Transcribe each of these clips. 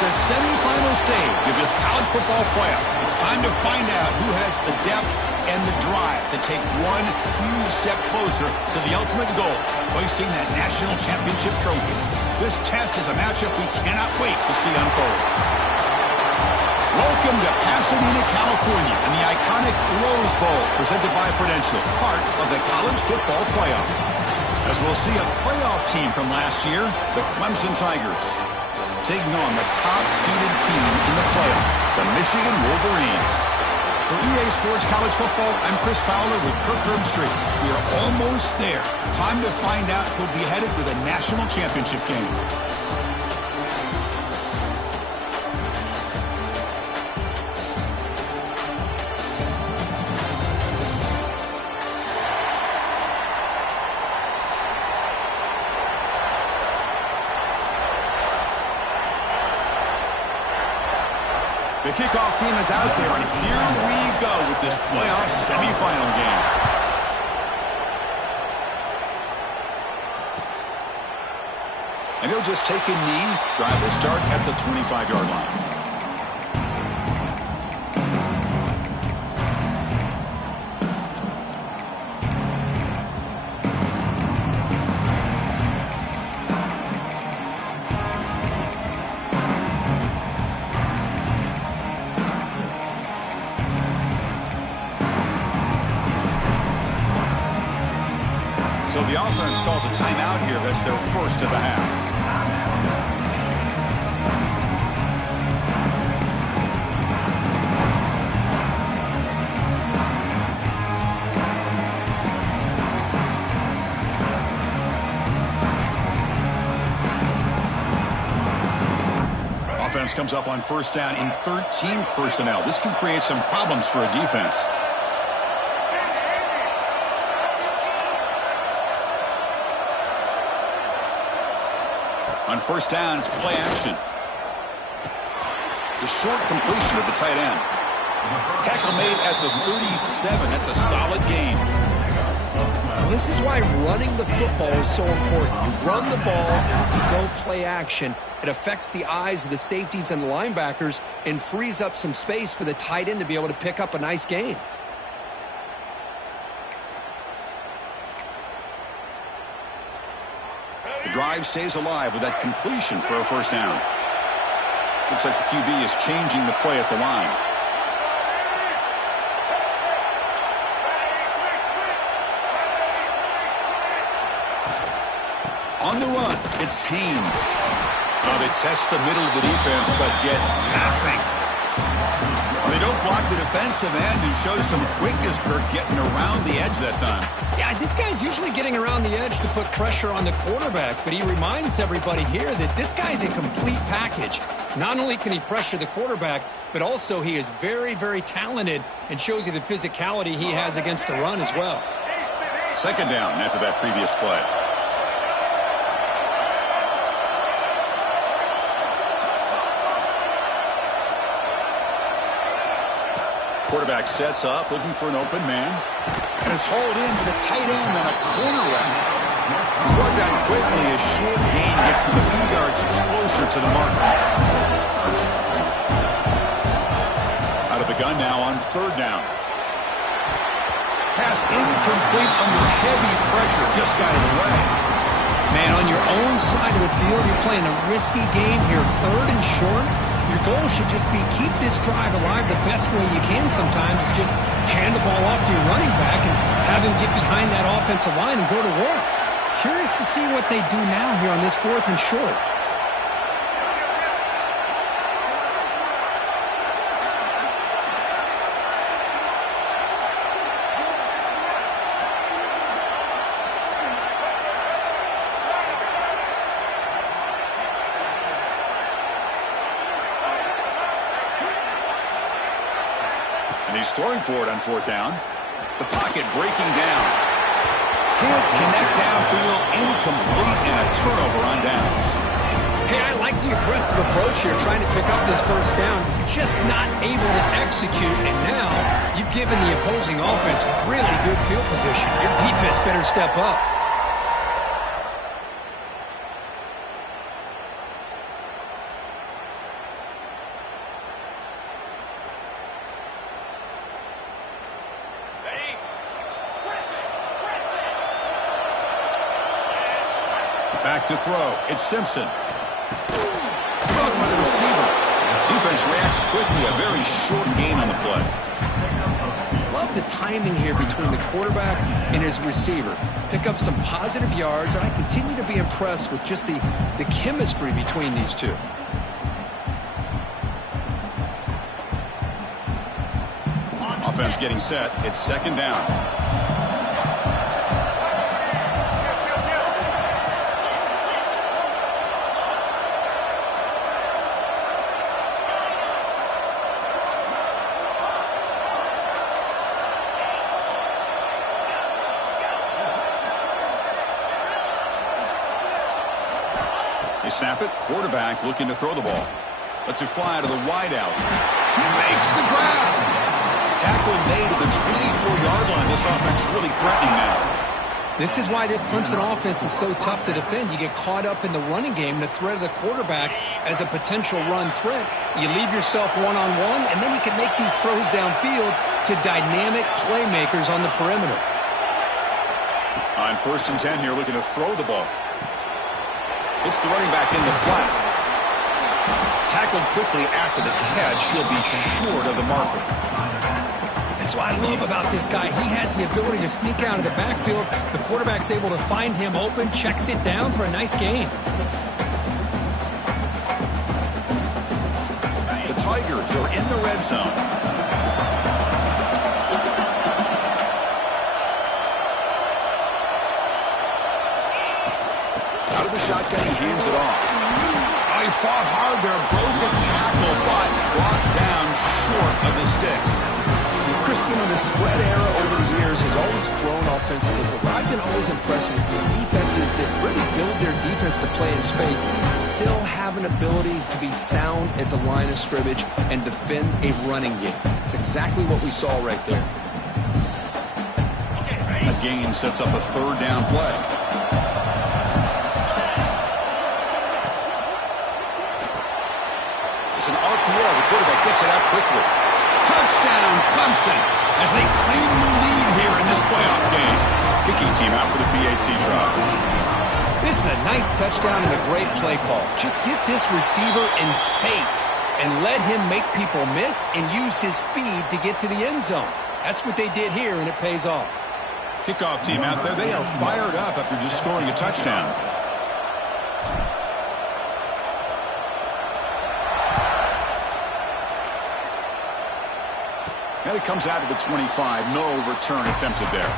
the semifinal stage of this college football playoff. It's time to find out who has the depth and the drive to take one huge step closer to the ultimate goal, hoisting that national championship trophy. This test is a matchup we cannot wait to see unfold. Welcome to Pasadena, California, and the iconic Rose Bowl, presented by Prudential, part of the college football playoff. As we'll see a playoff team from last year, the Clemson Tigers, taking on the top-seeded team in the playoff, the Michigan Wolverines. For EA Sports College Football, I'm Chris Fowler with Kirk Herbstreit. We are almost there. Time to find out who'll be headed to the national championship game. The kickoff team is out there, and here we go with this playoff semifinal game. And he'll just take a knee. Drive will start at the 25-yard line. So the offense calls a timeout here. That's their first of the half. Offense comes up on first down in 13 personnel. This can create some problems for a defense. On first down, it's play action. The short completion of the tight end. Tackle made at the 37. That's a solid gain. This is why running the football is so important. You run the ball and you go play action. It affects the eyes of the safeties and the linebackers and frees up some space for the tight end to be able to pick up a nice gain. The drive stays alive with that completion for a first down. Looks like the QB is changing the play at the line. On the run, it's Haynes. Oh, they test the middle of the defense, but get nothing. They don't block the defensive end and show some quickness, Kirk, getting around the edge that time. Yeah, this guy's usually getting around the edge to put pressure on the quarterback, but he reminds everybody here that this guy's a complete package. Not only can he pressure the quarterback, but also he is very, very talented and shows you the physicality he has against the run as well. Second down after that previous play. Quarterback sets up, looking for an open man. And it's hauled in to the tight end on a corner route. He's brought down quickly. A short gain gets them a few yards closer to the mark. Out of the gun now on third down. Pass incomplete under heavy pressure. Just got it away. Man, on your own side of the field, you're playing a risky game here. Third and short. Your goal should just be keep this drive alive the best way you can sometimes. Just hand the ball off to your running back and have him get behind that offensive line and go to work. Curious to see what they do now here on this fourth and short. And he's throwing for it on fourth down. The pocket breaking down. Can't connect downfield, incomplete, and a turnover on downs. Hey, I like the aggressive approach here, trying to pick up this first down. Just not able to execute, and now you've given the opposing offense really good field position. Your defense better step up. to throw. It's Simpson. Caught by the receiver. Defense reacts quickly. A very short gain on the play. Love the timing here between the quarterback and his receiver. Pick up some positive yards, and I continue to be impressed with just the chemistry between these two. Offense getting set. It's second down. They snap it. Quarterback looking to throw the ball. Lets it fly to the wideout. He makes the grab. Tackle made at the 24-yard line. This offense really threatening now. This is why this Clemson offense is so tough to defend. You get caught up in the running game, the threat of the quarterback as a potential run threat. You leave yourself one-on-one, and then you can make these throws downfield to dynamic playmakers on the perimeter. On 1st and 10 here, looking to throw the ball. It's the running back in the flat. Tackled quickly after the catch. He'll be short of the marker. That's what I love about this guy. He has the ability to sneak out of the backfield. The quarterback's able to find him open, checks it down for a nice gain. The Tigers are in the red zone. Out of the shotgun, he hands it off. Oh, he fought hard there, broke a tackle, but brought down short of the sticks. Chris, you know, the spread era over the years has always grown offensively, but I've been always impressed with defenses that really build their defense to play in space, still have an ability to be sound at the line of scrimmage and defend a running game. It's exactly what we saw right there. A gain sets up a 3rd down play. It's an RPO. The quarterback gets it out quickly. Touchdown, Clemson, as they claim the lead here in this playoff game. Kicking team out for the PAT try. This is a nice touchdown and a great play call. Just get this receiver in space and let him make people miss and use his speed to get to the end zone. That's what they did here, and it pays off. Kickoff team out there. They are fired up after just scoring a touchdown. And it comes out of the 25. No return attempted there.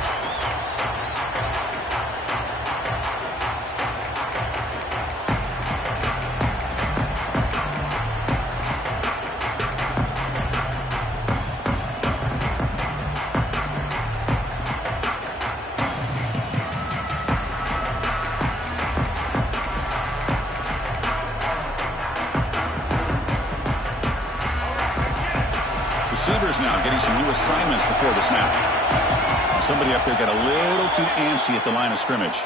Receivers now getting some new assignments before the snap. Somebody up there got a little too antsy at the line of scrimmage.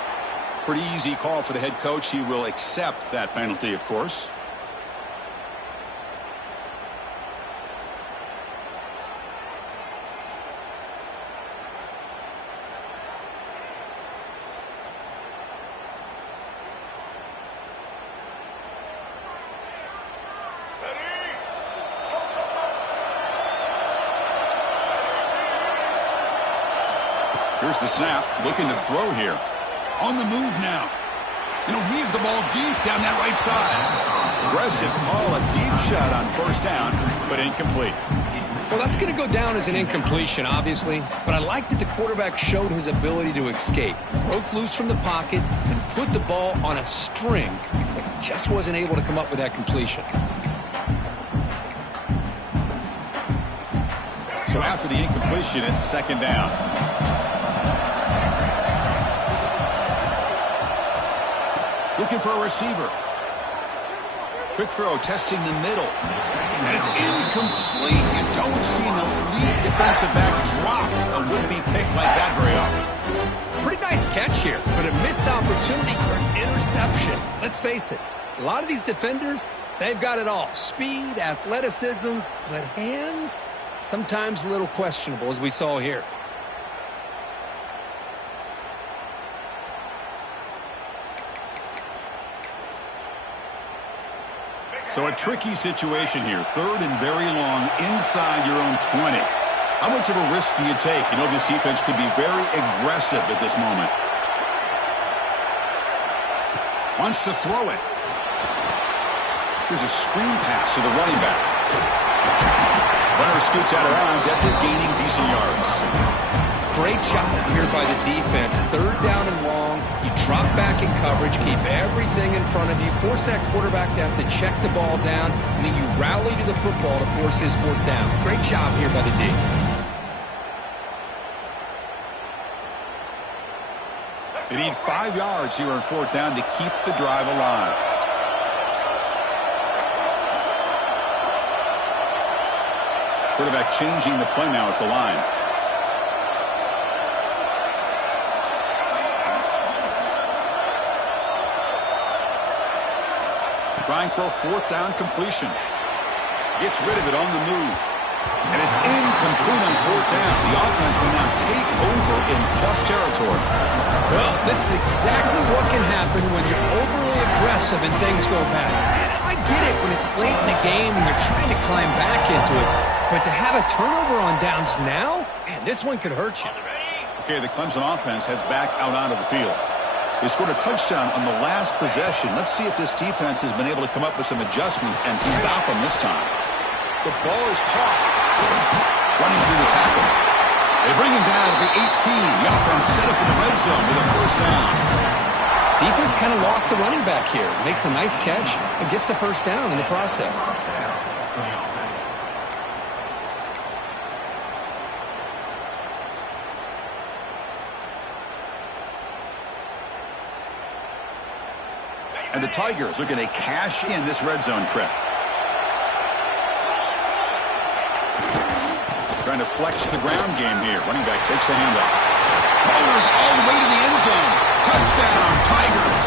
Pretty easy call for the head coach. He will accept that penalty, of course. Here's the snap, looking to throw here. On the move now. And he'll heave the ball deep down that right side. Aggressive call, a deep shot on 1st down, but incomplete. Well, that's going to go down as an incompletion, obviously. But I like that the quarterback showed his ability to escape. Broke loose from the pocket and put the ball on a string. But just wasn't able to come up with that completion. So after the incompletion, it's 2nd down. Looking for a receiver. Quick throw, testing the middle. And it's incomplete. You don't see an elite defensive back drop a would-be pick like that very often. Pretty nice catch here, but a missed opportunity for an interception. Let's face it, a lot of these defenders, they've got it all. Speed, athleticism, but hands, sometimes a little questionable, as we saw here. So a tricky situation here. Third and very long inside your own 20. How much of a risk do you take? You know, this defense could be very aggressive at this moment. Wants to throw it. Here's a screen pass to the running back. Runner scoots out of bounds after gaining decent yards. Great job here by the defense. Third down and long. You drop back in coverage, keep everything in front of you, force that quarterback to have to check the ball down, and then you rally to the football to force his fourth down. Great job here by the D. They need 5 yards here on fourth down to keep the drive alive. Quarterback changing the play now at the line. Trying for a fourth down completion. Gets rid of it on the move. And it's incomplete on fourth down. The offense will now take over in plus territory. Well, this is exactly what can happen when you're overly aggressive and things go bad. And I get it when it's late in the game and you're trying to climb back into it. But to have a turnover on downs now, man, this one could hurt you. Okay, the Clemson offense heads back out onto the field. They scored a touchdown on the last possession. Let's see if this defense has been able to come up with some adjustments and stop them this time. The ball is caught. Running through the tackle. They bring him down at the 18. The offense set up in the red zone with a first down. Defense kind of lost the running back here. Makes a nice catch and gets the first down in the process. And the Tigers are going to cash in this red zone trip. Trying to flex the ground game here. Running back takes the handoff. Bowers all the way to the end zone. Touchdown, Tigers.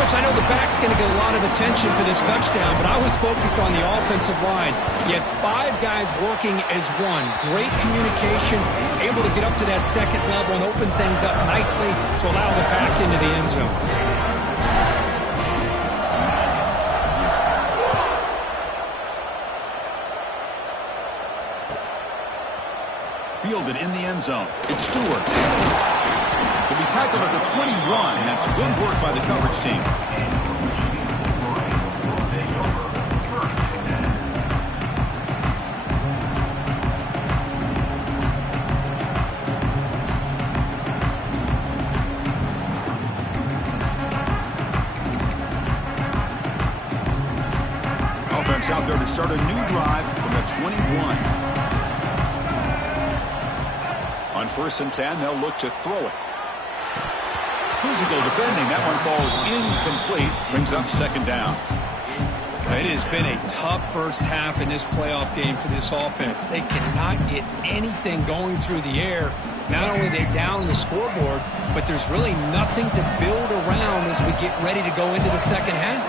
Coach, I know the back's going to get a lot of attention for this touchdown, but I was focused on the offensive line. You had 5 guys working as one. Great communication, able to get up to that second level and open things up nicely to allow the back into the end zone. Fielded in the end zone. It's Stewart. He'll be tackled at the 21. That's good work by the coverage team. Offense out there to start a new drive from the 21. On 1st and 10, they'll look to throw it. Physical defending. That one falls incomplete. Brings up second down. It has been a tough first half in this playoff game for this offense. They cannot get anything going through the air. Not only are they down on the scoreboard, but there's really nothing to build around as we get ready to go into the second half.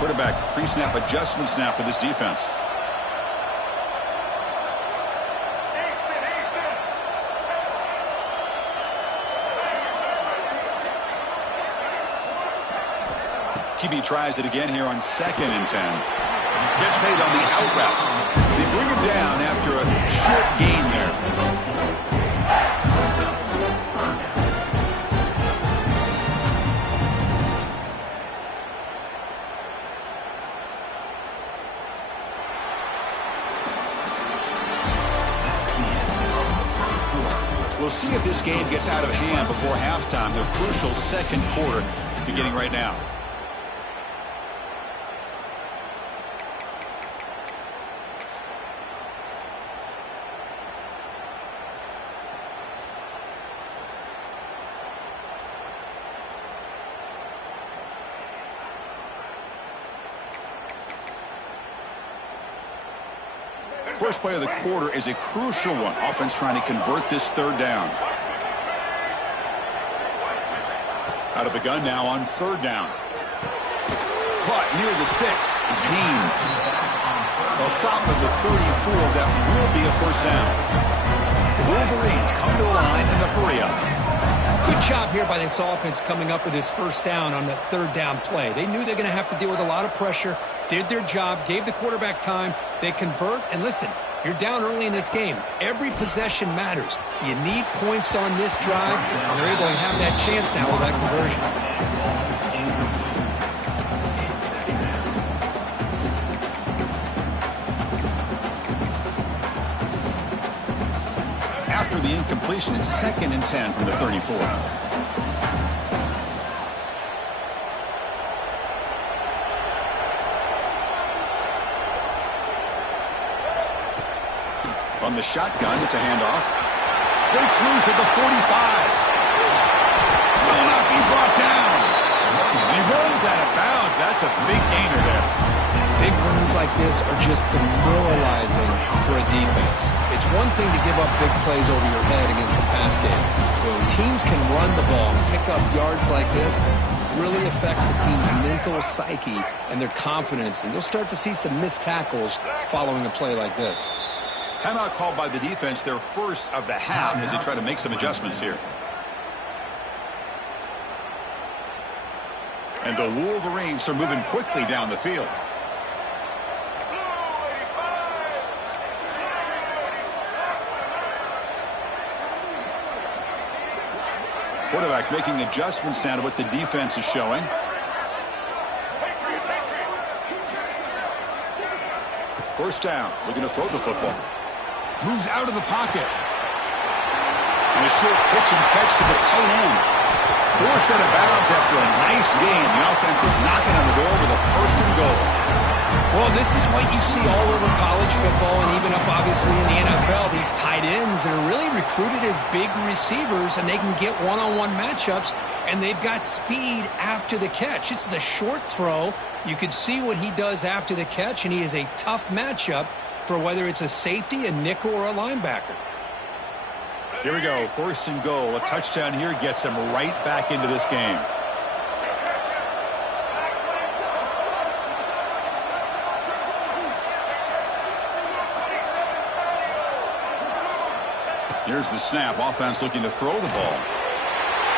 Quarterback pre-snap adjustments now for this defense. QB tries it again here on 2nd and 10. Catch made on the out route. They bring him down after a short gain there. We'll see if this game gets out of hand before halftime. The crucial second quarter beginning right now. First play of the quarter is a crucial one. Offense trying to convert this third down. Out of the gun now on 3rd down. Caught near the sticks. It's Haynes. They'll stop at the 34. That will be a first down. The Wolverines come to the line in the hurry up. Good job here by this offense coming up with this first down on that third down play. They knew they're going to have to deal with a lot of pressure, did their job, gave the quarterback time. They convert, and listen, you're down early in this game. Every possession matters. You need points on this drive, and they're able to have that chance now with that conversion. After the incompletion, it's 2nd and 10 from the 34. From the shotgun, it's a handoff. Breaks loose at the 45. Will not be brought down. And he runs out of bounds. That's a big gainer there. Big runs like this are just demoralizing for a defense. It's one thing to give up big plays over your head against the pass game. When teams can run the ball and pick up yards like this, it really affects the team's mental psyche and their confidence. And you'll start to see some missed tackles following a play like this. Timeout called by the defense, their first of the half, as they try to make some adjustments here. And the Wolverines are moving quickly down the field. Quarterback making adjustments now to what the defense is showing. First down, looking to throw the football. Moves out of the pocket. And a short pitch and catch to the tight end. Forced out of bounds after a nice gain. The offense is knocking on the door with a 1st and goal. Well, this is what you see all over college football and even up, obviously, in the NFL. These tight ends are really recruited as big receivers, and they can get one-on-one matchups, and they've got speed after the catch. This is a short throw. You could see what he does after the catch, and he is a tough matchup for whether it's a safety, a nickel, or a linebacker. Here we go, 1st and goal. A touchdown here gets them right back into this game. Here's the snap. Offense looking to throw the ball.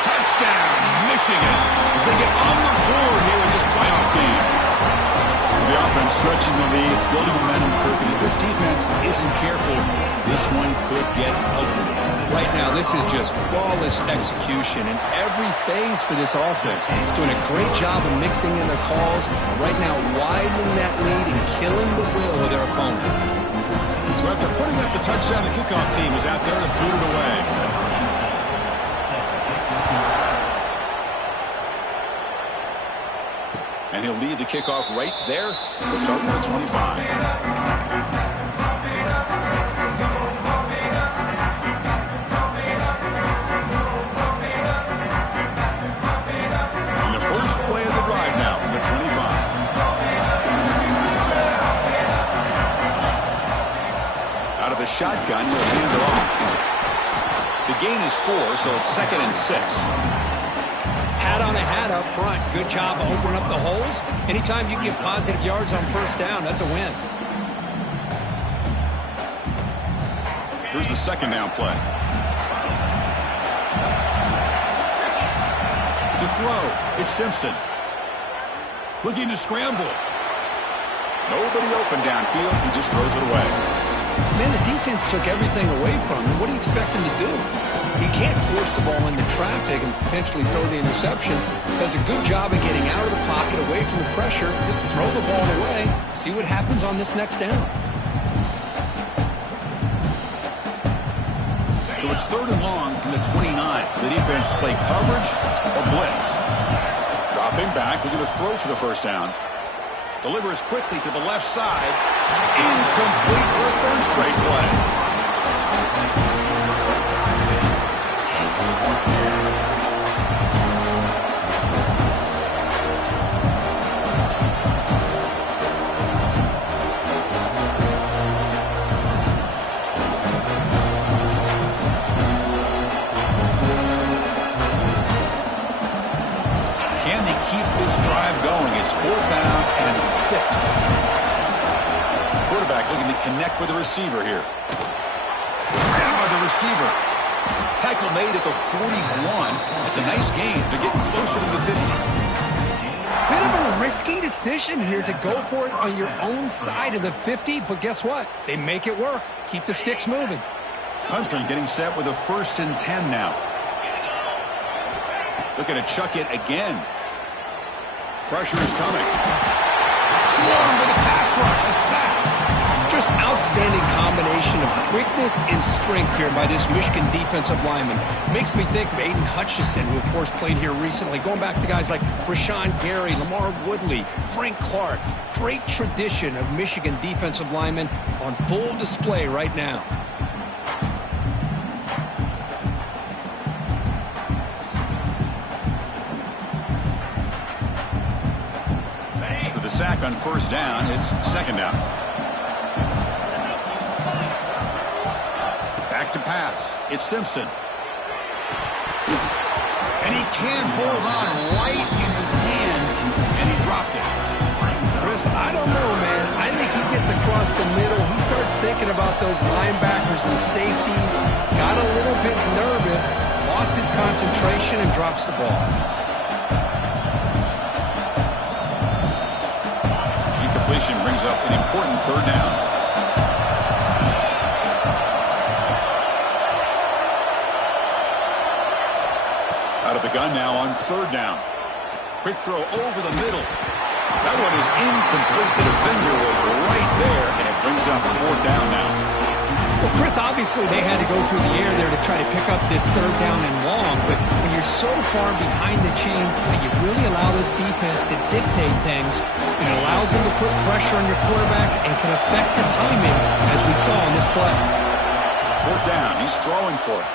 Touchdown, Michigan, as they get on the board here in this playoff game. The offense stretching the lead, building momentum curve. And if this defense isn't careful, this one could get ugly. Right now, this is just flawless execution in every phase for this offense. Doing a great job of mixing in their calls. Right now, widening that lead and killing the will of their opponent. So after putting up the touchdown, the kickoff team is out there to boot it away. And he'll lead the kickoff right there. We'll start with the 25. And the first play of the drive now from the 25. Out of the shotgun, he'll hand it off. The gain is 4, so it's 2nd and 6. Hat on a hat up front. Good job of opening up the holes. Anytime you can get positive yards on first down, that's a win. Here's the 2nd down play. To throw, it's Simpson. Looking to scramble. Nobody open downfield. He just throws it away. Man, the defense took everything away from him. What do you expect him to do? He can't force the ball into traffic and potentially throw the interception. Does a good job of getting out of the pocket, away from the pressure. Just throw the ball away. See what happens on this next down. So it's 3rd and long from the 29. The defense play coverage or blitz. Dropping back, looking to throw for the first down. Delivers quickly to the left side. Incomplete for a 3rd straight play. Can they keep this drive going? It's 4th down and 6. Quarterback looking to connect with the receiver here. Down by the receiver. Tackle made at the 41. That's a nice gain. They're getting closer to the 50. Bit of a risky decision here to go for it on your own side of the 50, but guess what? They make it work. Keep the sticks moving. Clemson getting set with a 1st and 10 now. Looking to chuck it again. Pressure is coming. Swarmed with a pass rush. A sack. Just outstanding combination of quickness and strength here by this Michigan defensive lineman. Makes me think of Aiden Hutchinson, who of course played here recently. Going back to guys like Rashawn Gary, Lamar Woodley, Frank Clark. Great tradition of Michigan defensive linemen on full display right now. For the sack on 1st down, it's 2nd down. Back to pass. It's Simpson. And he can't hold on right in his hands, and he dropped it. Chris, I don't know, man. I think he gets across the middle. He starts thinking about those linebackers and safeties. Got a little bit nervous, lost his concentration, and drops the ball. Incompletion brings up an important 3rd down. Out of the gun now on 3rd down. Quick throw over the middle. That one is incomplete. The defender was right there, and it brings up 4th down now. Well, Chris, obviously they had to go through the air there to try to pick up this 3rd down and long, but when you're so far behind the chains, you really allow this defense to dictate things, and it allows them to put pressure on your quarterback and can affect the timing, as we saw in this play. 4th down. He's throwing for it.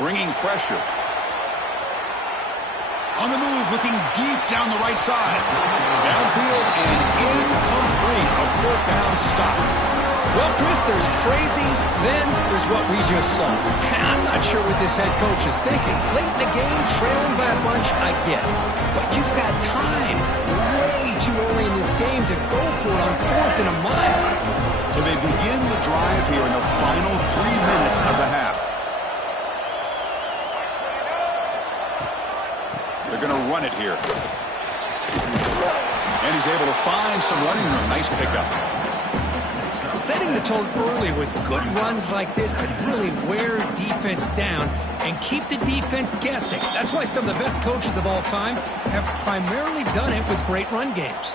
Bringing pressure. On the move, looking deep down the right side. Downfield and incomplete. A 4th down stop. Well, Chris, there's crazy, then there's what we just saw. I'm not sure what this head coach is thinking. Late in the game, trailing by a bunch, I get it. But you've got time, way too early in this game, to go for it on 4th and a mile. So they begin the drive here in the final 3 minutes of the half. They're going to run it here. And he's able to find some running room. Nice pickup. Setting the tone early with good runs like this could really wear defense down and keep the defense guessing. That's why some of the best coaches of all time have primarily done it with great run games.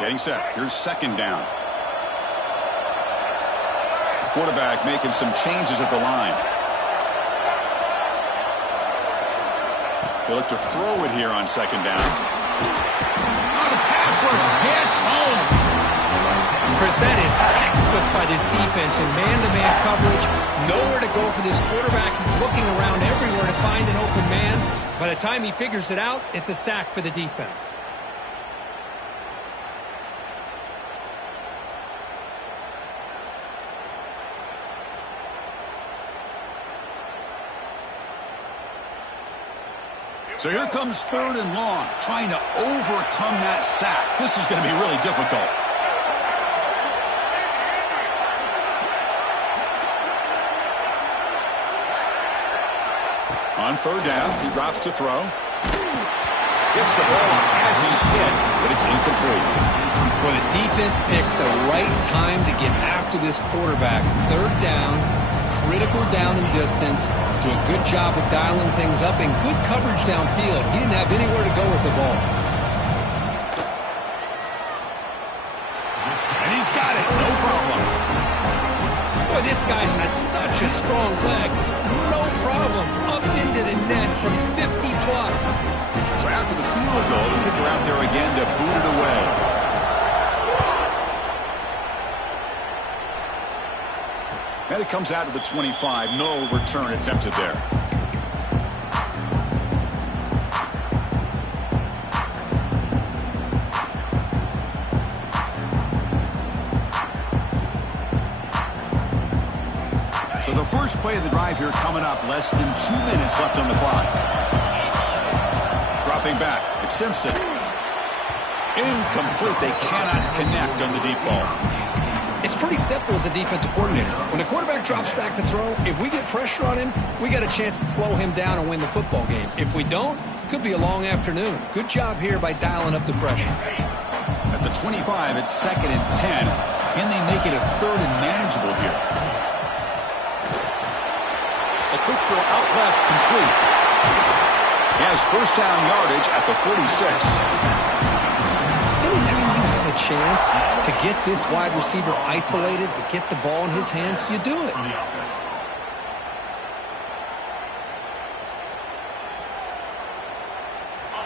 Getting set. Here's 2nd down. Quarterback making some changes at the line. They look to throw it here on 2nd down. Oh, the pass rush gets home. Chris, that is textbook by this defense in man-to-man coverage. Nowhere to go for this quarterback. He's looking around everywhere to find an open man. By the time he figures it out, it's a sack for the defense. So here comes 3rd and long, trying to overcome that sack. This is going to be really difficult. On 3rd down, he drops to throw. Gets the ball up as he's hit, but it's incomplete. Well, the defense picks the right time to get after this quarterback. 3rd down, critical down and distance. Do a good job of dialing things up and good coverage downfield. He didn't have anywhere to go with the ball. And he's got it, no problem. Boy, this guy has such a strong leg. No problem. Up into the net from 50 plus. So after the field goal, the kicker out there again to boot it away. And it comes out to the 25. No return attempted there. So the first play of the drive here coming up. Less than 2 minutes left on the clock. Dropping back. It's Simpson. Incomplete. They cannot connect on the deep ball. It's pretty simple as a defensive coordinator. When the quarterback drops back to throw, if we get pressure on him, we got a chance to slow him down and win the football game. If we don't, could be a long afternoon. Good job here by dialing up the pressure. At the 25, it's 2nd and 10. Can they make it a 3rd and manageable here? A quick throw out left, complete. He has first down yardage at the 46. Anytime you have a chance to get this wide receiver isolated, to get the ball in his hands, you do it.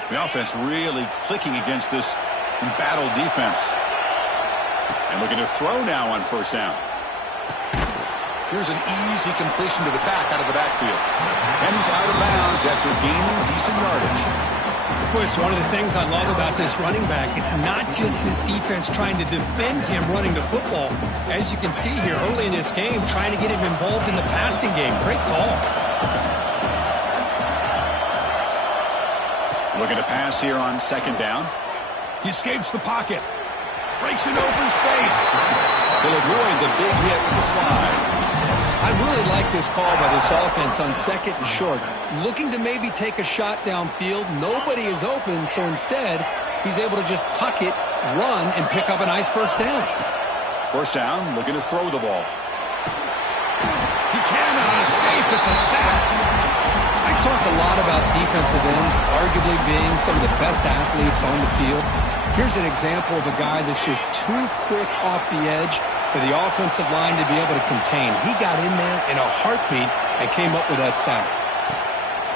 The offense really clicking against this embattled defense. And looking to throw now on first down. Here's an easy completion to the back out of the backfield. And he's out of bounds after gaining decent yardage. Boy, it's one of the things I love about this running back. It's not just this defense trying to defend him running the football. As you can see here early in this game, trying to get him involved in the passing game. Great call. Looking to pass here on 2nd down. He escapes the pocket. Breaks an open space. He'll avoid the big hit with the slide. I really like this call by this offense on 2nd and short. Looking to maybe take a shot downfield. Nobody is open, so instead, he's able to just tuck it, run, and pick up a nice first down. First down, looking to throw the ball. He cannot escape. It's a sack. I talk a lot about defensive ends arguably being some of the best athletes on the field. Here's an example of a guy that's just too quick off the edge for the offensive line to be able to contain. He got in there in a heartbeat and came up with that sack.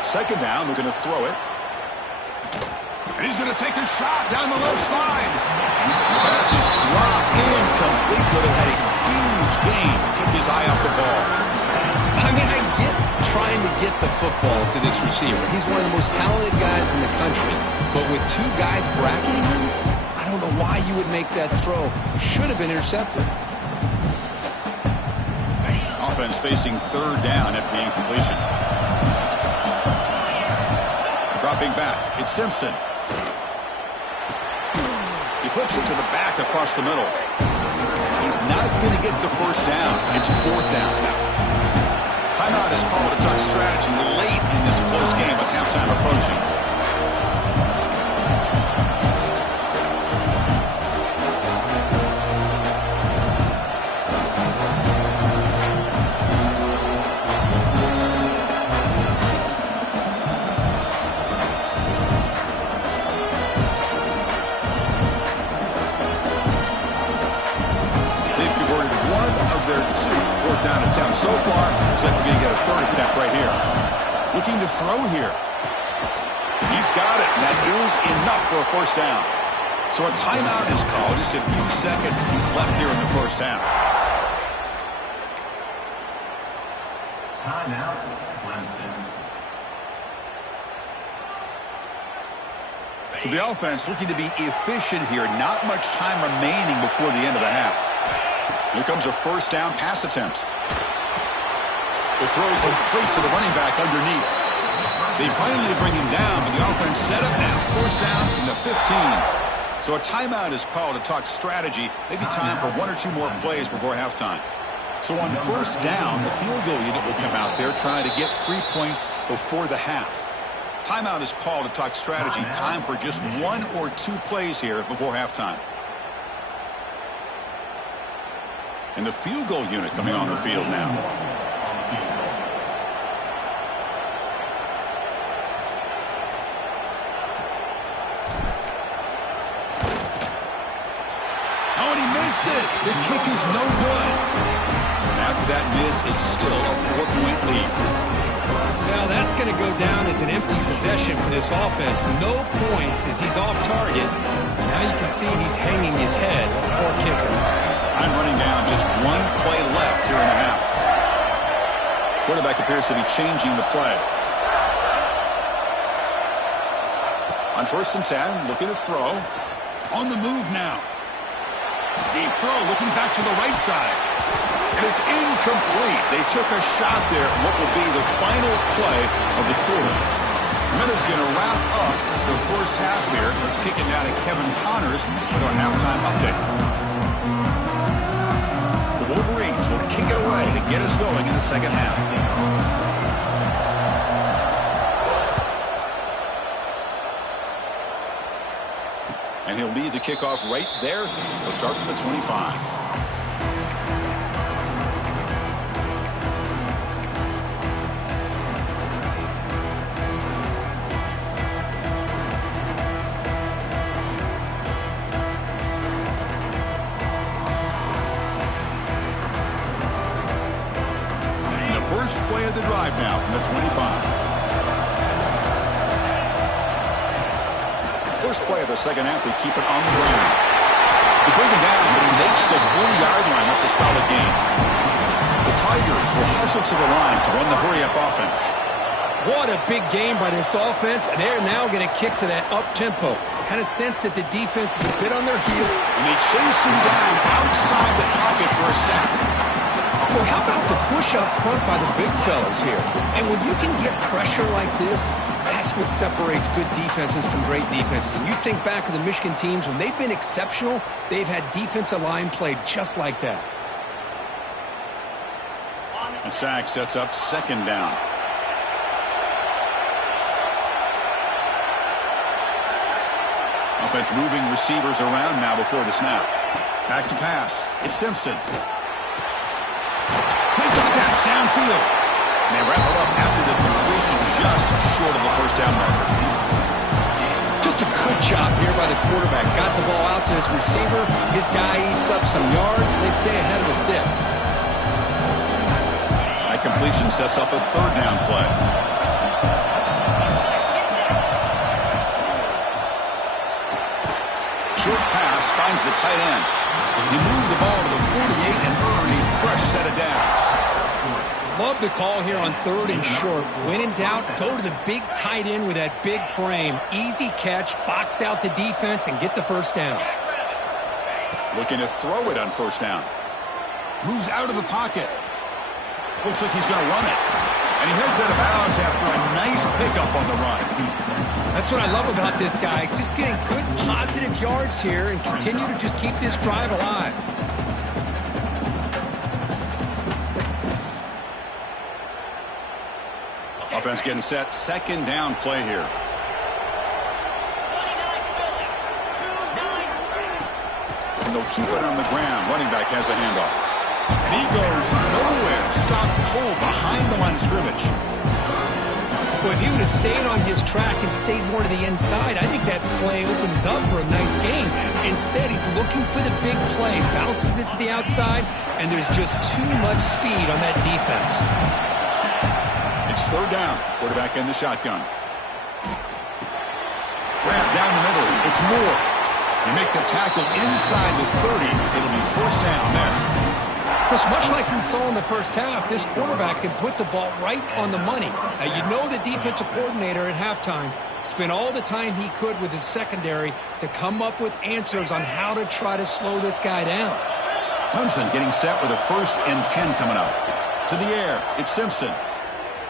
2nd down, looking to throw it. And he's going to take a shot down the left side. The pass is dropped incomplete, but it had a huge gain. Took his eye off the ball. I mean, I get trying to get the football to this receiver. He's one of the most talented guys in the country. But with 2 guys bracketing him, I don't know why you would make that throw. Should have been intercepted. Offense facing 3rd down after the incompletion. Dropping back, it's Simpson. He flips it to the back across the middle. He's not going to get the first down. It's 4th down now. Timeout is called to talk strategy late in this close game with halftime approaching. Down attempt so far. Looks like we're going to get a 3rd attempt right here. Looking to throw here. He's got it, and that is enough for a first down. So a timeout is called. Just a few seconds left here in the first half. Timeout, Clemson. So the offense looking to be efficient here. Not much time remaining before the end of the half. Here comes a first down pass attempt. The throw complete to the running back underneath. They finally bring him down, but the offense set up now. First down from the 15. So a timeout is called to talk strategy. Maybe time for 1 or 2 more plays before halftime. So on first down, the field goal unit will come out there trying to get 3 points before the half. Timeout is called to talk strategy. Time for just 1 or 2 plays here before halftime. And the field goal unit coming on the field now. Oh, and he missed it. The kick is no good. And after that miss, it's still a 4-point lead. Now that's going to go down as an empty possession for this offense. No points as he's off target. Now you can see he's hanging his head. Poor kicker. Time running down, just 1 play left here in the half. Quarterback appears to be changing the play. On first and 10, looking to throw. On the move now. Deep throw, looking back to the right side. And it's incomplete. They took a shot there, what will be the final play of the quarter. Minutes going to wrap up the first half here. Let's kick it now to Kevin Connors with our halftime update. The Wolverines will kick it away to get us going in the second half. And he'll lead the kickoff right there. He'll start from the 25. First play of the drive now from the 25. First play of the second half, they keep it on the ground. They bring him down, but he makes the 40-yard line. That's a solid gain. The Tigers will hustle to the line to run the hurry-up offense. What a big game by this offense, and they're now going to kick to that up-tempo. Kind of sense that the defense is a bit on their heel. And they chase him down outside the pocket for a sack. Well, how about the push up front by the big fellas here? And when you can get pressure like this, that's what separates good defenses from great defenses. And you think back to the Michigan teams, when they've been exceptional, they've had defensive line play just like that. A sack sets up second down. Offense moving receivers around now before the snap. Back to pass. It's Simpson. Makes the catch downfield. And they wrap it up after the completion just short of the first down marker. Just a good job here by the quarterback. Got the ball out to his receiver. His guy eats up some yards. They stay ahead of the sticks. That completion sets up a third down play. Short pass finds the tight end. He moved the ball to the 48 and earned a fresh set of downs. Love the call here on third and short. When in doubt, go to the big tight end with that big frame. Easy catch, box out the defense, and get the first down. Looking to throw it on first down. Moves out of the pocket. Looks like he's going to run it. And he heads out of bounds after a nice pickup on the run. That's what I love about this guy. Just getting good positive yards here and continue to just keep this drive alive. Offense getting set. Second down play here. And they'll keep it on the ground. Running back has the handoff. And he goes nowhere. Stopped cold behind the line of scrimmage. Well, if he would have stayed on his track and stayed more to the inside, I think that play opens up for a nice gain. Instead, he's looking for the big play, bounces it to the outside, and there's just too much speed on that defense. It's third down. Quarterback in the shotgun. Grab down the middle. It's Moore. You make the tackle inside the 30. It'll be first down there. Because much like we saw in the first half, this quarterback can put the ball right on the money. Now, you know the defensive coordinator at halftime spent all the time he could with his secondary to come up with answers on how to try to slow this guy down. Clemson getting set with a 1st and 10 coming up. To the air, it's Simpson.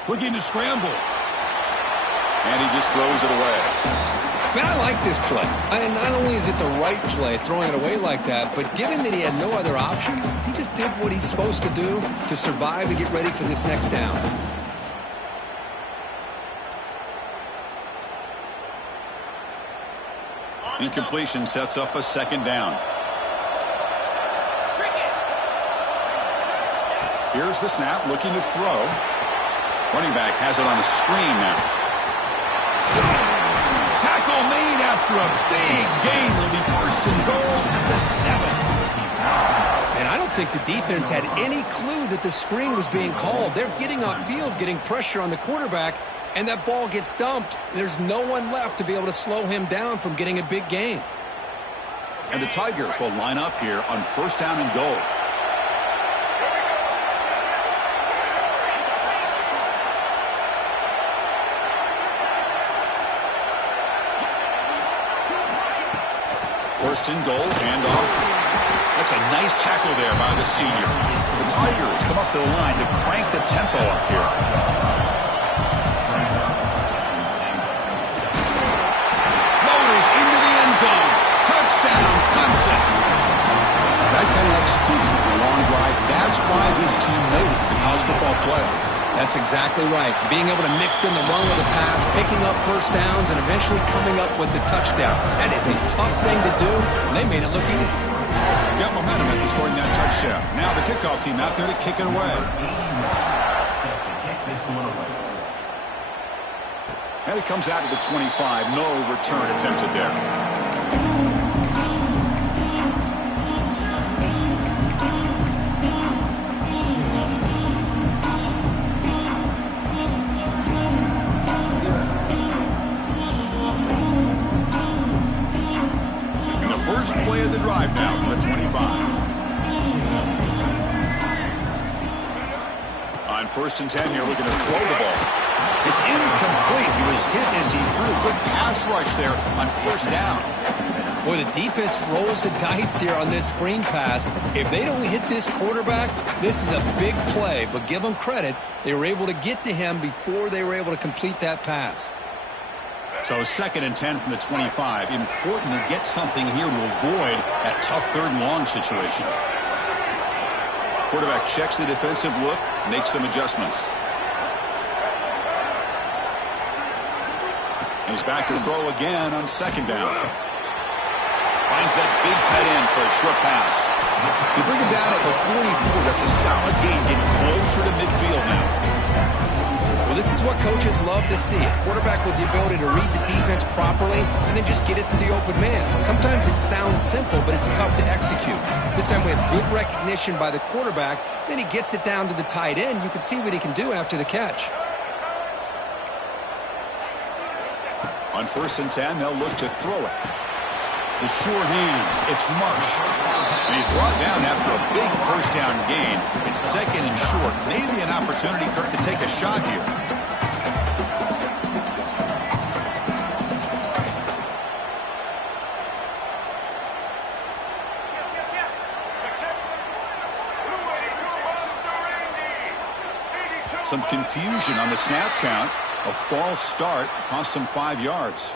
Looking to scramble. And he just throws it away. Man, I like this play. And not only is it the right play, throwing it away like that, but given that he had no other option, he just did what he's supposed to do to survive and get ready for this next down. Incompletion sets up a second down. Here's the snap, looking to throw. Running back has it on a screen now. Tackle made after a big gain. Will be first and goal at the 7. And I don't think the defense had any clue that the screen was being called. They're getting off field, getting pressure on the quarterback, and that ball gets dumped. There's no one left to be able to slow him down from getting a big gain. And the Tigers will line up here on first down and goal. First and goal, handoff. That's a nice tackle there by the senior. The Tigers come up to the line to crank the tempo up here. execution on a long drive. That's why this team made it to the college football playoff. That's exactly right. Being able to mix in the run with the pass, picking up first downs, and eventually coming up with the touchdown. That is a tough thing to do, and they made it look easy. Got momentum after scoring that touchdown. Now the kickoff team out there to kick it away. And it comes out to the 25. No return attempted there. First play of the drive now from the 25. On 1st and 10 here, looking to throw the ball. It's incomplete. He was hit as he threw. Good pass rush there on 1st down. Boy, the defense rolls the dice here on this screen pass. If they don't hit this quarterback, this is a big play. But give them credit. They were able to get to him before they were able to complete that pass. So 2nd and 10 from the 25. Important to get something here to avoid that tough 3rd and long situation. Quarterback checks the defensive look, makes some adjustments. He's back to throw again on 2nd down. Finds that big tight end for a short pass. You bring him down at the 44. That's a solid gain, getting closer to midfield now. Well, this is what coaches love to see. A quarterback with the ability to read the defense properly and then just get it to the open man. Sometimes it sounds simple, but it's tough to execute. This time we have good recognition by the quarterback. Then he gets it down to the tight end. You can see what he can do after the catch. On 1st and 10, they'll look to throw it. The sure hands. It's Marsh. And he's brought down after a big 1st down gain. It's 2nd and short. Maybe an opportunity, Kirk, to take a shot here. Some confusion on the snap count. A false start cost him 5 yards.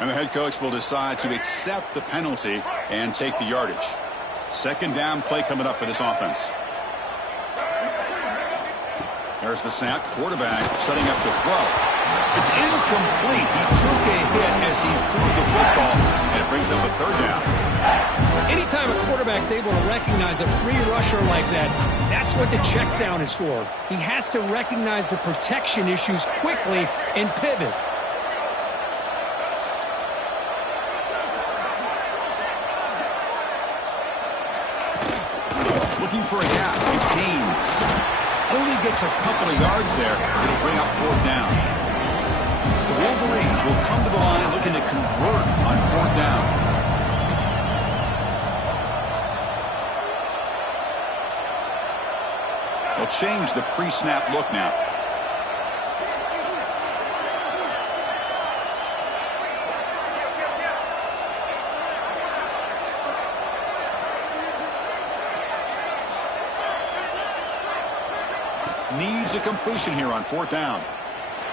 And the head coach will decide to accept the penalty and take the yardage. 2nd down play coming up for this offense. There's the snap. Quarterback setting up the throw. It's incomplete. He took a hit as he threw the football, and it brings up a 3rd down. Anytime a quarterback's able to recognize a free rusher like that, that's what the check down is for. He has to recognize the protection issues quickly and pivot. Looking for a gap. It's Haynes. Only gets a couple of yards there. It'll bring up 4th down. The Wolverines will come to the line looking to convert on 4th down. They'll change the pre-snap look now. Needs a completion here on 4th down.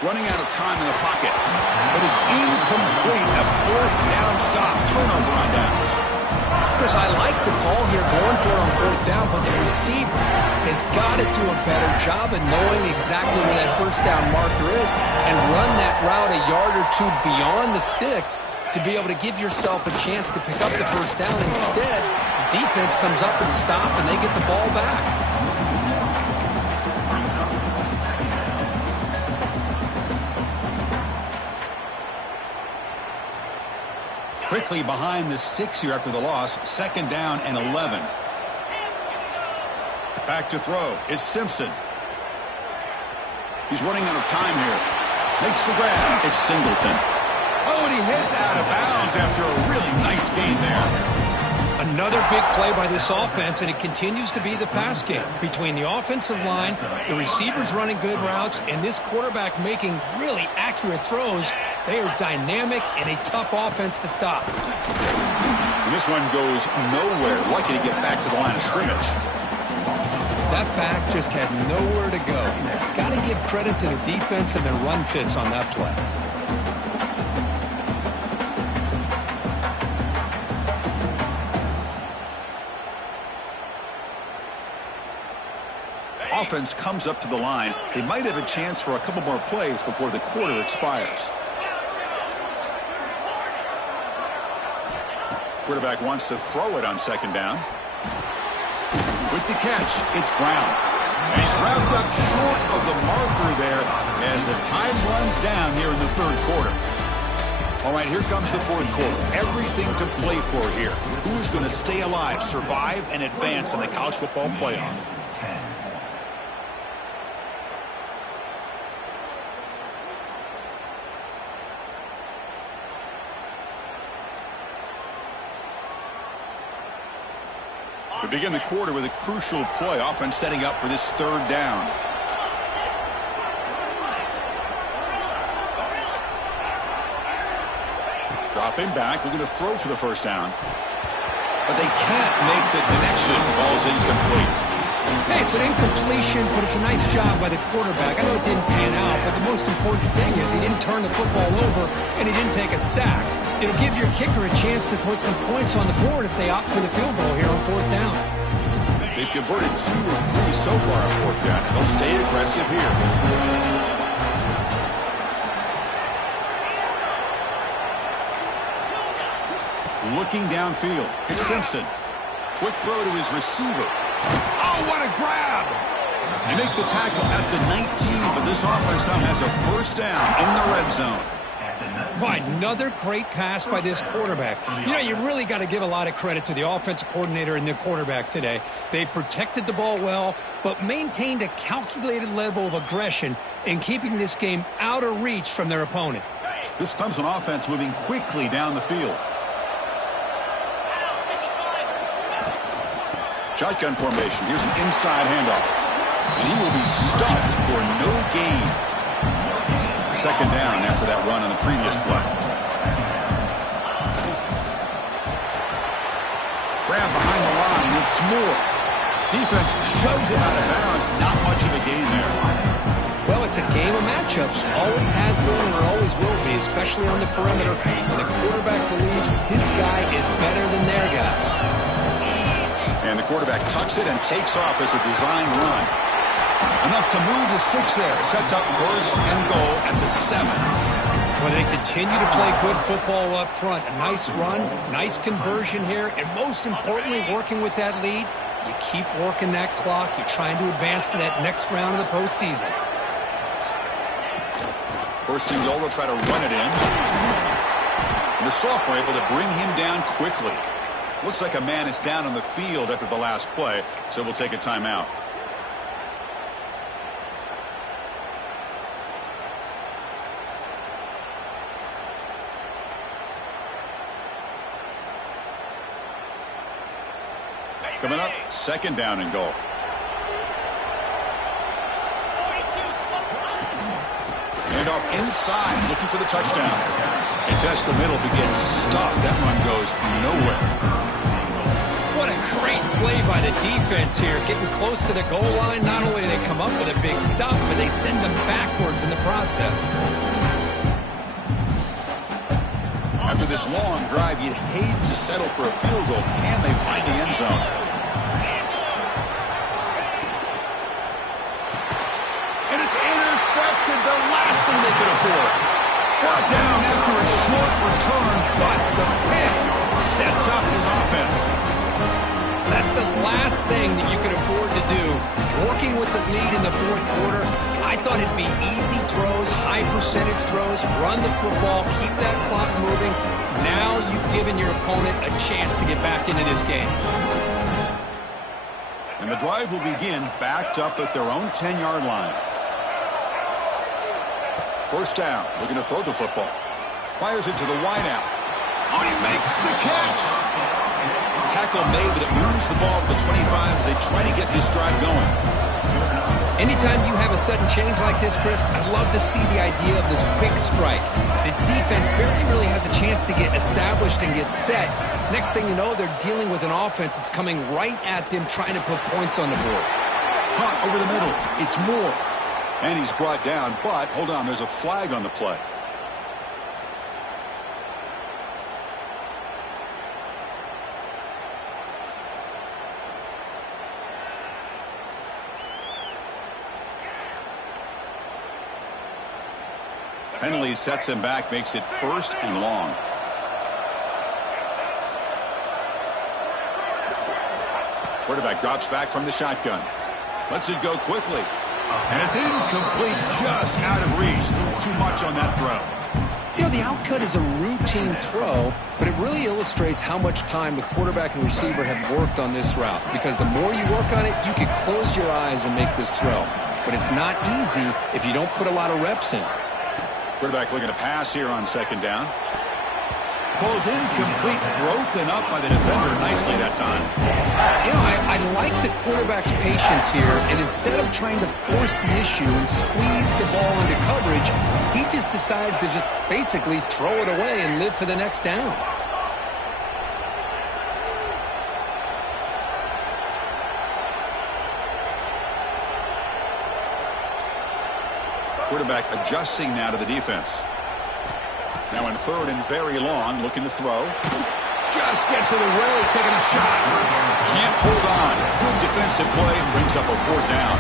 Running out of time in the pocket. But it's incomplete. A 4th down stop. Turnover on downs. Chris, I like the call here going for it on 4th down, but the receiver has got to do a better job of knowing exactly where that 1st down marker is and run that route a yard or 2 beyond the sticks to be able to give yourself a chance to pick up the 1st down. Instead, the defense comes up with a stop and they get the ball back. Quickly behind the sticks here after the loss. 2nd down and 11. Back to throw. It's Simpson. He's running out of time here. Makes the grab. It's Singleton. Oh, and he hits out of bounds after a really nice gain there. Another big play by this offense, and it continues to be the pass game. Between the offensive line, the receivers running good routes, and this quarterback making really accurate throws, they are dynamic and a tough offense to stop. And this one goes nowhere. Lucky to get back to the line of scrimmage. That back just had nowhere to go. Got to give credit to the defense and their run fits on that play. offense comes up to the line, they might have a chance for a couple more plays before the quarter expires. Quarterback wants to throw it on second down. With the catch, it's Brown. And he's wrapped up short of the marker there as the time runs down here in the third quarter. All right, here comes the fourth quarter. Everything to play for here. Who is going to stay alive, survive, and advance in the college football playoff? We begin the quarter with a crucial play. Offense setting up for this third down. Dropping back, looking to throw for the first down. But they can't make the connection. Ball's incomplete. Hey, it's an incompletion, but it's a nice job by the quarterback. I know it didn't pan out, but the most important thing is he didn't turn the football over and he didn't take a sack. It'll give your kicker a chance to put some points on the board if they opt for the field goal here on fourth down. They've converted 2 of 3 so far on fourth down. They'll stay aggressive here. Looking downfield. It's Simpson. Quick throw to his receiver. Oh, what a grab! They make the tackle at the 19, but this offense now has a first down in the red zone. Boy, another great pass by this quarterback. You know, you really got to give a lot of credit to the offensive coordinator and the quarterback today. They protected the ball well, but maintained a calculated level of aggression in keeping this game out of reach from their opponent. This Clemson offense moving quickly down the field. Shotgun formation. Here's an inside handoff. And he will be stuffed for no gain. Second down after that run on the previous play. Grab behind the line. It's more. Defense shoves it out of bounds. Not much of a gain there. Well, it's a game of matchups. Always has been and always will be, especially on the perimeter. When the quarterback believes his guy is better than their guy. And the quarterback tucks it and takes off as a design run. Enough to move the 6 there. Sets up first and goal at the 7. Well, they continue to play good football up front. A nice run, nice conversion here, and most importantly, working with that lead, you keep working that clock. You're trying to advance to that next round of the postseason. First and goal, they'll try to run it in. And the sophomore able to bring him down quickly. Looks like a man is down on the field after the last play, so we'll take a timeout. Coming up, second down and goal. Handoff inside, looking for the touchdown. He tests the middle, but gets stuffed. That run goes nowhere. What a great play by the defense here. Getting close to the goal line, not only do they come up with a big stop, but they send them backwards in the process. After this long drive, you'd hate to settle for a field goal. Can they find the end zone? And it's intercepted, the last thing they could afford. Brought down after a short return, but the pick sets up his offense. That's the last thing that you could afford to do. Working with the lead in the fourth quarter, I thought it'd be easy throws, high percentage throws, run the football, keep that clock moving. Now you've given your opponent a chance to get back into this game. And the drive will begin backed up at their own 10-yard line. First down, looking to throw the football. Fires it to the wideout. Oh, he makes the catch. Tackle made, but it moves the ball to the 25 as they try to get this drive going. Anytime you have a sudden change like this, Chris, I love to see the idea of this quick strike. The defense barely really has a chance to get established and get set. Next thing you know, they're dealing with an offense that's coming right at them, trying to put points on the board. Caught over the middle. It's Moore. And he's brought down, but hold on, there's a flag on the play. Penalty sets him back, makes it 1st and long. Quarterback drops back from the shotgun. Lets it go quickly. And it's incomplete, just out of reach. A little too much on that throw. You know, the outcut is a routine throw, but it really illustrates how much time the quarterback and receiver have worked on this route. Because the more you work on it, you can close your eyes and make this throw. But it's not easy if you don't put a lot of reps in. Quarterback looking to pass here on 2nd down. Pulls incomplete, broken up by the defender nicely that time. You know, I like the quarterback's patience here, and instead of trying to force the issue and squeeze the ball into coverage, he just decides to just basically throw it away and live for the next down. Quarterback adjusting now to the defense. Now in 3rd and very long, looking to throw. Just gets in the way, taking a shot. Can't hold on. Good defensive play, brings up a 4th down.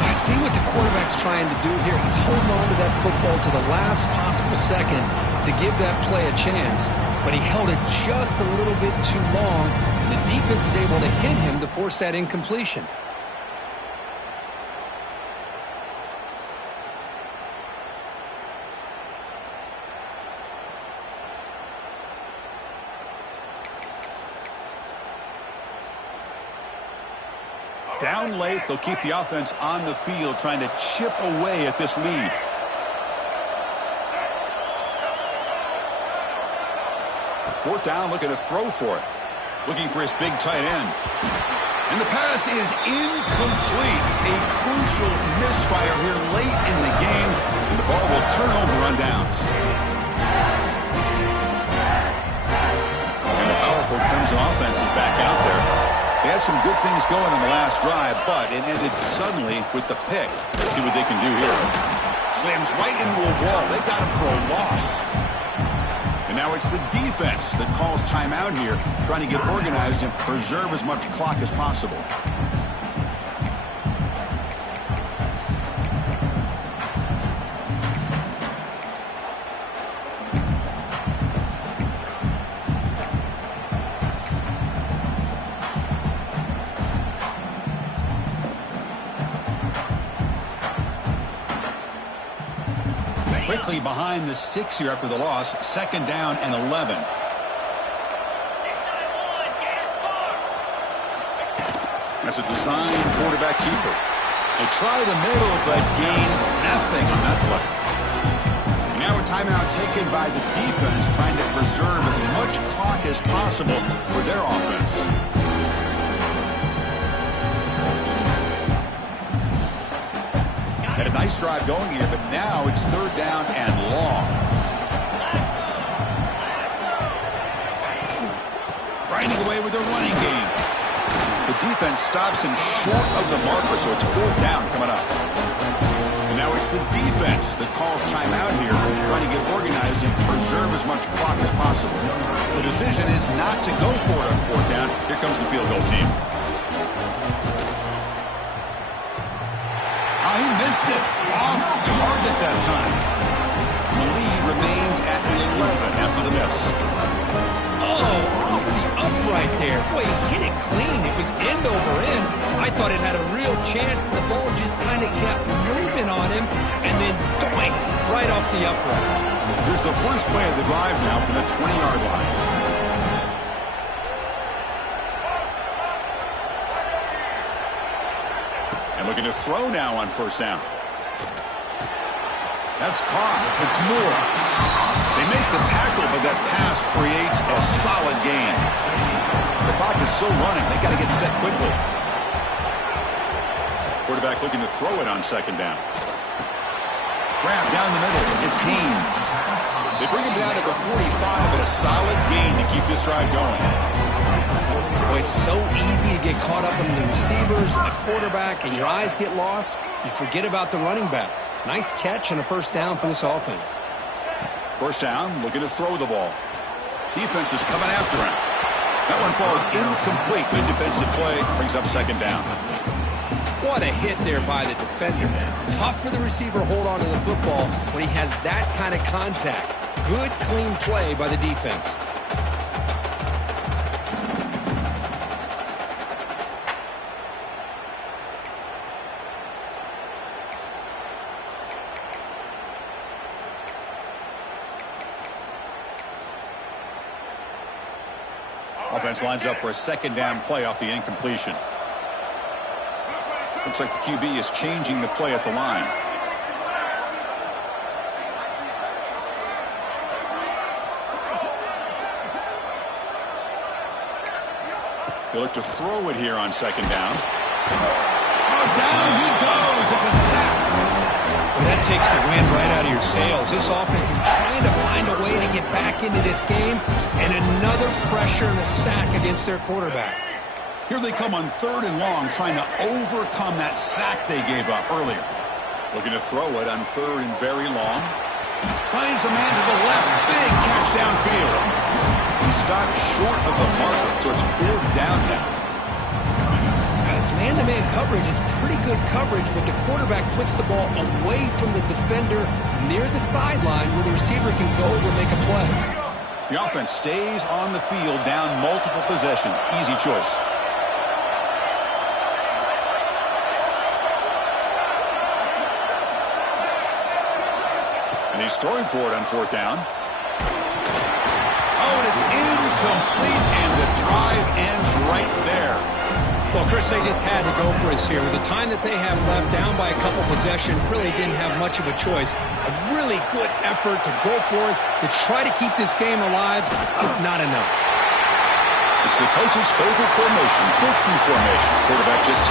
I see what the quarterback's trying to do here. He's holding on to that football to the last possible second to give that play a chance. But he held it just a little bit too long, and the defense is able to hit him to force that incompletion. Down late, they'll keep the offense on the field, trying to chip away at this lead. Fourth down, looking to throw for it. Looking for his big tight end. And the pass is incomplete. A crucial misfire here late in the game, and the ball will turn over on downs. And the powerful Clemson offense is back out there. They had some good things going on the last drive, but it ended suddenly with the pick. Let's see what they can do here. Slams right into a wall. They got him for a loss. And now it's the defense that calls timeout here, trying to get organized and preserve as much clock as possible. Quickly behind the sticks here after the loss. 2nd down and 11. That's a design quarterback keeper. They try the middle, but gain nothing on that play. Now a timeout taken by the defense, trying to preserve as much clock as possible for their offense. Had a nice drive going here, but now it's 3rd down and long. Grinding away with a running game. The defense stops him short of the marker, so it's 4th down coming up. And now it's the defense that calls timeout here, trying to get organized and preserve as much clock as possible. The decision is not to go for it on 4th down. Here comes the field goal team. He missed it. Off target that time. The lead remains at 11 after the miss. Oh, off the upright there. Boy, he hit it clean. It was end over end. I thought it had a real chance. The ball just kind of kept moving on him, and then doink, right off the upright. Here's the first play of the drive now from the 20-yard line. Looking to throw now on 1st down. That's caught. It's Moore. They make the tackle, but that pass creates a solid gain. The clock is still running. They got to get set quickly. Quarterback looking to throw it on 2nd down. Grab down the middle. It's Haynes. They bring him down to the 45, but a solid gain to keep this drive going. Boy, it's so easy to get caught up in the receivers and the quarterback, and your eyes get lost. You forget about the running back. Nice catch and a 1st down for this offense. 1st down, looking to throw the ball. Defense is coming after him. That one falls incomplete. Good defensive play, brings up 2nd down. Well, What a hit there by the defender. Tough for the receiver to hold on to the football when he has that kind of contact. Good, clean play by the defense. Offense lines up for a second down play off the incompletion. Looks like the QB is changing the play at the line. He'll look to throw it here on second down. Oh, down he goes. It's a sack. Well, that takes the wind right out of your sails. This offense is trying to find a way to get back into this game, and another pressure and a sack against their quarterback. Here they come on 3rd and long, trying to overcome that sack they gave up earlier. Looking to throw it on 3rd and very long. Finds a man to the left. Big catch downfield. He stopped short of the marker, so it's 4th down now. It's man-to-man coverage. It's pretty good coverage, but the quarterback puts the ball away from the defender near the sideline where the receiver can go or make a play. The offense stays on the field down multiple possessions. Easy choice. And he's throwing for it on 4th down. Oh, and it's incomplete, and the drive ends right there. Well, Chris, they just had to go for us here. With the time that they have left, down by a couple possessions, really didn't have much of a choice. A really good effort to go for it, to try to keep this game alive, just not enough. It's the coach's favorite formation, 50 formation. Quarterback just